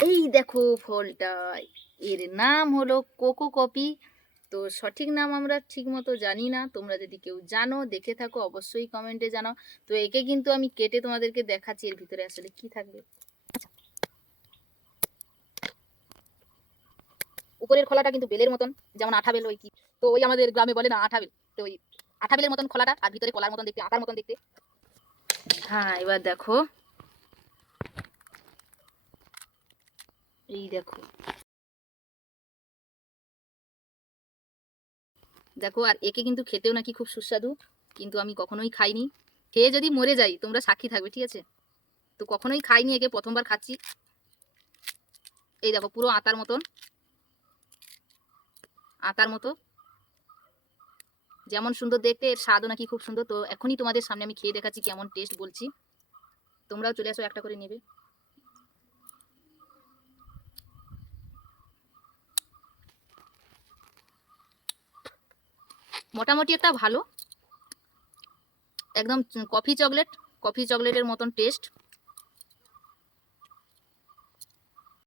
এই দেখো ফলটা, এর নাম হলো কোকো কপি। তো সঠিক নাম আমরা ঠিক মতো জানি না, তোমরা যদি কেউ জানো দেখে থাকো অবশ্যই কমেন্টে জানাও। তো একে কিন্তু আমি কেটে তোমাদেরকে দেখাচ্ছি এর ভিতরে আসলে কি থাকবে। উপরের খোলাটা কিন্তু বেলের মতন, যেমন আঠা বেল, ওই কি, তো ওই আমাদের গ্রামে বলে না আঠা বেল, তো ওই আঠা বেলের মতন খোলাটা, আর ভিতরে কলার মতন দেখতে, আটার মতন দেখতে। হ্যাঁ, এবার দেখো, এই দেখো, দেখো। আর একে কিন্তু খেতেও নাকি খুব সুস্বাদু, কিন্তু আমি কখনোই খাইনি। খেয়ে যদি মরে যাই তোমরা সাক্ষী থাকবে, ঠিক আছে? তো কখনোই খাইনি একে, প্রথমবার খাচ্ছি। এই দেখো, পুরো আতার মতন, আতার মতো যেমন সুন্দর দেখতে, এর স্বাদও নাকি খুব সুন্দর। তো এখনই তোমাদের সামনে আমি খেয়ে দেখাচ্ছি কেমন টেস্ট, বলছি। তোমরাও চলে আসো, একটা করে নেবে। মোটামুটি একটা ভালো, একদম কফি চকলেট, কফি চকলেটের মতন টেস্ট।